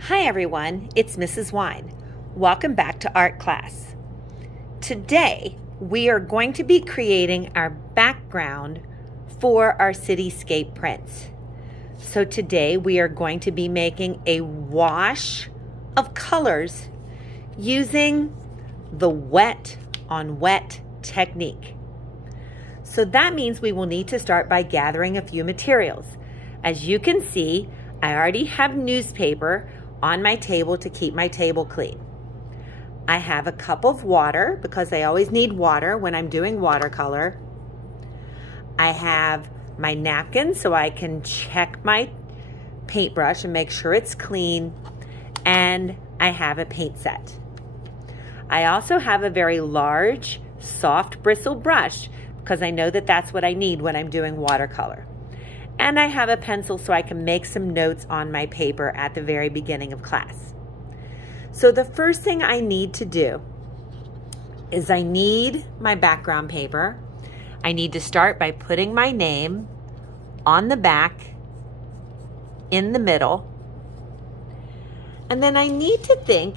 Hi everyone, it's Mrs. Wine. Welcome back to art class. Today we are going to be creating our background for our Cityscape prints. So today we are going to be making a wash of colors using the wet on wet technique. So that means we will need to start by gathering a few materials. As you can see, I already have newspaper on my table to keep my table clean. I have a cup of water because I always need water when I'm doing watercolor. I have my napkin so I can check my paintbrush and make sure it's clean, and I have a paint set. I also have a very large, soft bristle brush because I know that that's what I need when I'm doing watercolor. And I have a pencil so I can make some notes on my paper at the very beginning of class. So the first thing I need to do is I need my background paper. I need to start by putting my name on the back, in the middle. And then I need to think,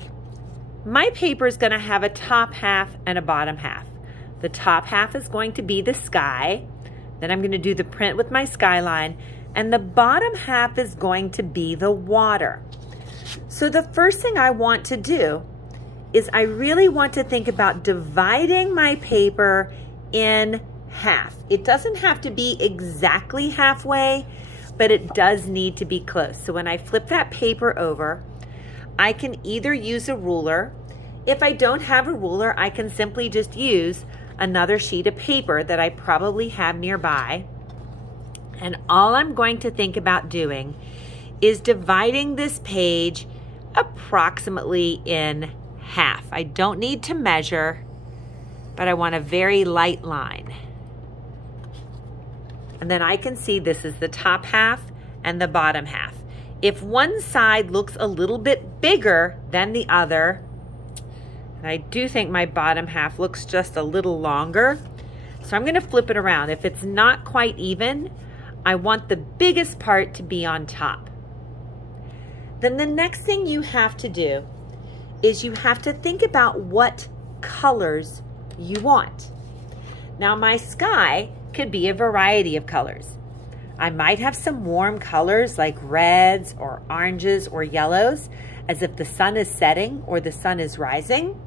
my paper is going to have a top half and a bottom half. The top half is going to be the sky. Then I'm going to do the print with my skyline, and the bottom half is going to be the water. So the first thing I want to do is I really want to think about dividing my paper in half. It doesn't have to be exactly halfway, but it does need to be close. So when I flip that paper over, I can either use a ruler. If I don't have a ruler, I can simply just use another sheet of paper that I probably have nearby. And all I'm going to think about doing is dividing this page approximately in half. I don't need to measure, but I want a very light line. And then I can see this is the top half and the bottom half. If one side looks a little bit bigger than the other, and I do think my bottom half looks just a little longer, so I'm going to flip it around. If it's not quite even, I want the biggest part to be on top. Then the next thing you have to do is you have to think about what colors you want. Now my sky could be a variety of colors. I might have some warm colors like reds or oranges or yellows, as if the sun is setting or the sun is rising.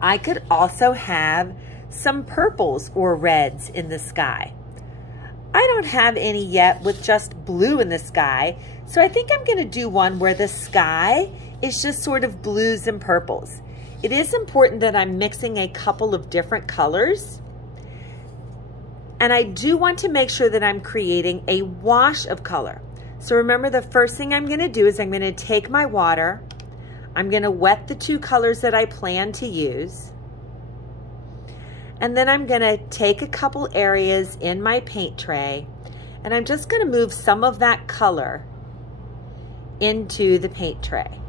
I could also have some purples or reds in the sky. I don't have any yet with just blue in the sky, so I think I'm going to do one where the sky is just sort of blues and purples. It is important that I'm mixing a couple of different colors, and I do want to make sure that I'm creating a wash of color. So remember, the first thing I'm going to do is I'm going to take my water, I'm going to wet the two colors that I plan to use, and then I'm going to take a couple areas in my paint tray, and I'm just going to move some of that color into the paint tray.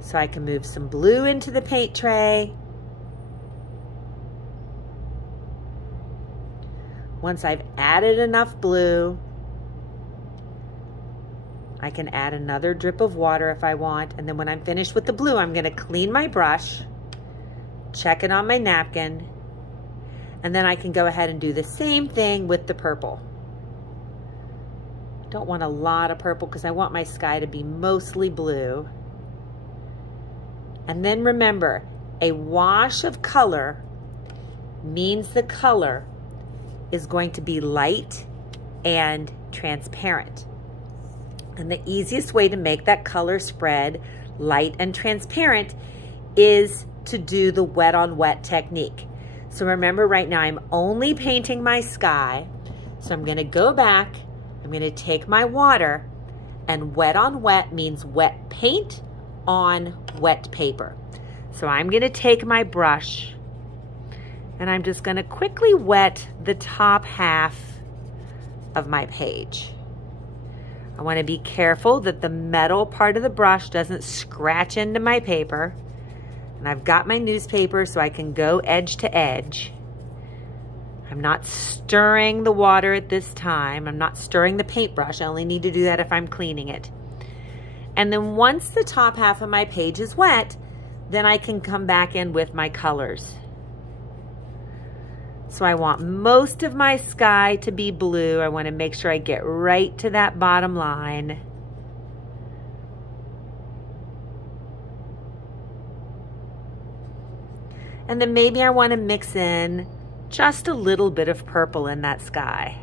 So I can move some blue into the paint tray. Once I've added enough blue, I can add another drip of water if I want, and then when I'm finished with the blue, I'm going to clean my brush, check it on my napkin, and then I can go ahead and do the same thing with the purple. Don't want a lot of purple because I want my sky to be mostly blue. And then remember, a wash of color means the color is going to be light and transparent. And the easiest way to make that color spread light and transparent is to do the wet on wet technique. So remember, right now I'm only painting my sky. So I'm going to go back, I'm going to take my water, and wet on wet means wet paint on wet paper. So I'm going to take my brush and I'm just going to quickly wet the top half of my page. I want to be careful that the metal part of the brush doesn't scratch into my paper. And I've got my newspaper so I can go edge to edge. I'm not stirring the water at this time. I'm not stirring the paintbrush. I only need to do that if I'm cleaning it. And then once the top half of my page is wet, then I can come back in with my colors. So I want most of my sky to be blue. I want to make sure I get right to that bottom line. And then maybe I want to mix in just a little bit of purple in that sky.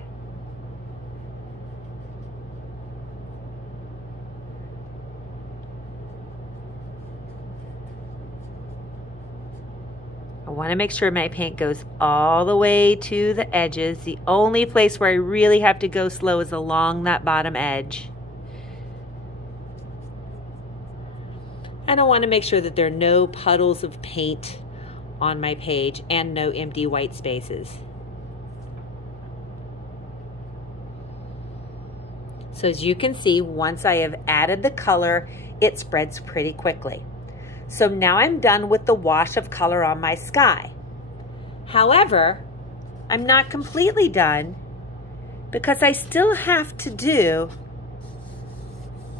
I want to make sure my paint goes all the way to the edges. The only place where I really have to go slow is along that bottom edge. And I want to make sure that there are no puddles of paint on my page and no empty white spaces. So as you can see, once I have added the color, it spreads pretty quickly. So now I'm done with the wash of color on my sky. However, I'm not completely done because I still have to do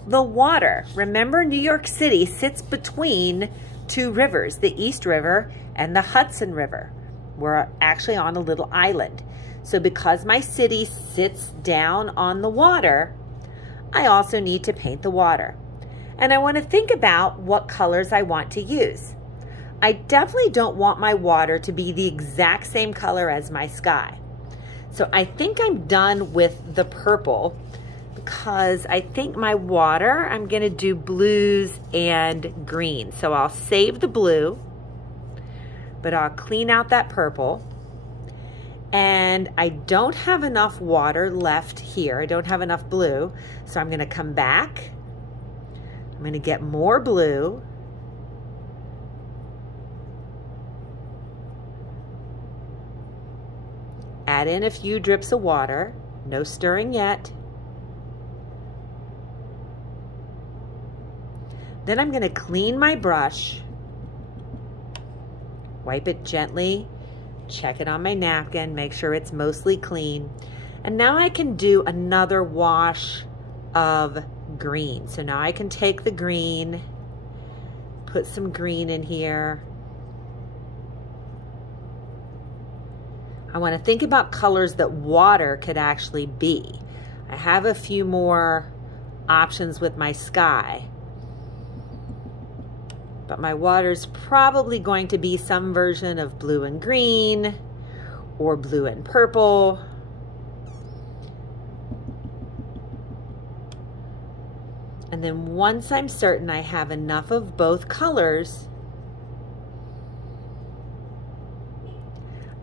the water. Remember, New York City sits between two rivers, the East River and the Hudson River. We're actually on a little island. So because my city sits down on the water, I also need to paint the water. And I want to think about what colors I want to use. I definitely don't want my water to be the exact same color as my sky. So I think I'm done with the purple because I think my water, I'm going to do blues and green. So I'll save the blue, but I'll clean out that purple. And I don't have enough water left here. I don't have enough blue. So I'm going to come back. I'm going to get more blue. Add in a few drips of water. No stirring yet. Then I'm going to clean my brush. Wipe it gently. Check it on my napkin. Make sure it's mostly clean. And now I can do another wash of green. So now I can take the green, put some green in here. I want to think about colors that water could actually be. I have a few more options with my sky, but my water's probably going to be some version of blue and green or blue and purple. And then once I'm certain I have enough of both colors,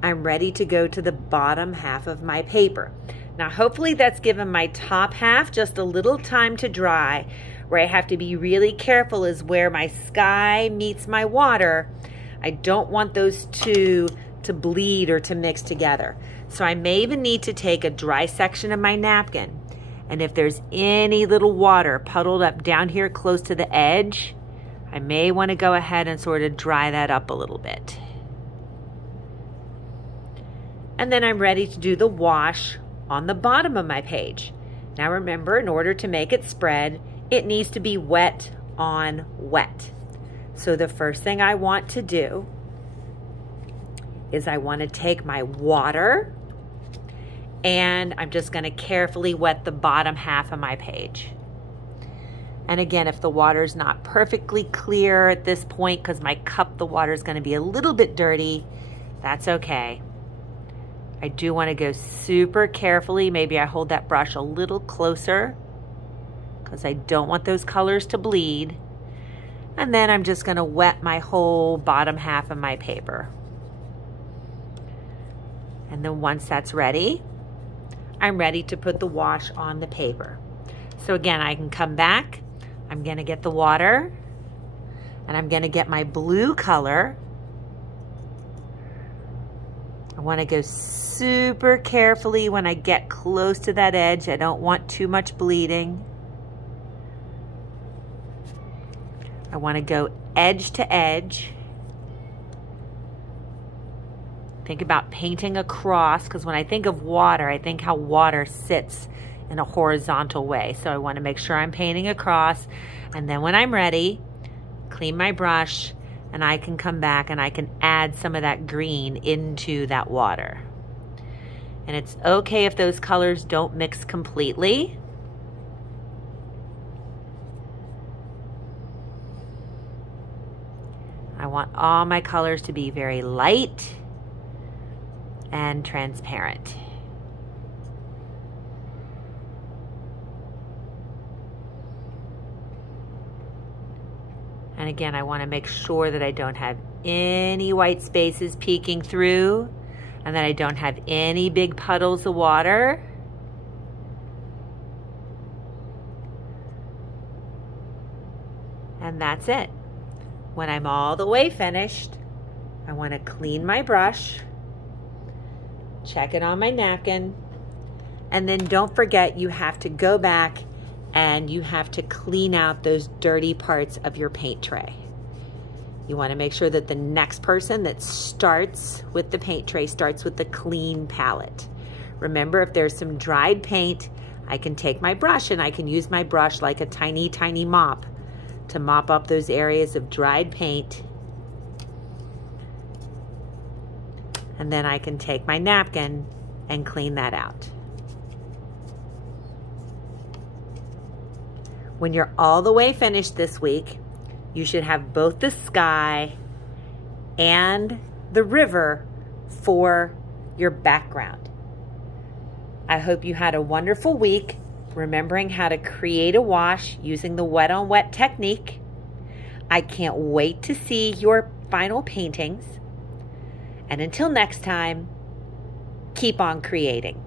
I'm ready to go to the bottom half of my paper. Now hopefully that's given my top half just a little time to dry. Where I have to be really careful is where my sky meets my water. I don't want those two to bleed or to mix together. So I may even need to take a dry section of my napkin. And if there's any little water puddled up down here close to the edge, I may want to go ahead and sort of dry that up a little bit. And then I'm ready to do the wash on the bottom of my page. Now remember, in order to make it spread, it needs to be wet on wet. So the first thing I want to do is I want to take my water and I'm just going to carefully wet the bottom half of my page. And again, if the water is not perfectly clear at this point, because my cup, the water is going to be a little bit dirty, that's okay. I do want to go super carefully. Maybe I hold that brush a little closer because I don't want those colors to bleed. And then I'm just going to wet my whole bottom half of my paper. And then once that's ready, I'm ready to put the wash on the paper. So again, I can come back. I'm going to get the water and I'm going to get my blue color. I want to go super carefully when I get close to that edge. I don't want too much bleeding. I want to go edge to edge. Think about painting across, because when I think of water, I think how water sits in a horizontal way. So I want to make sure I'm painting across. And then when I'm ready, clean my brush, and I can come back and I can add some of that green into that water. And it's okay if those colors don't mix completely. I want all my colors to be very light and transparent. And again, I want to make sure that I don't have any white spaces peeking through and that I don't have any big puddles of water. And that's it. When I'm all the way finished, I want to clean my brush, check it on my napkin, and then don't forget you have to go back and you have to clean out those dirty parts of your paint tray. You want to make sure that the next person that starts with the paint tray starts with the clean palette. Remember, if there's some dried paint, I can take my brush and I can use my brush like a tiny, tiny mop to mop up those areas of dried paint. And then I can take my napkin and clean that out. When you're all the way finished this week, you should have both the sky and the river for your background. I hope you had a wonderful week remembering how to create a wash using the wet on wet technique. I can't wait to see your final paintings. And until next time, keep on creating.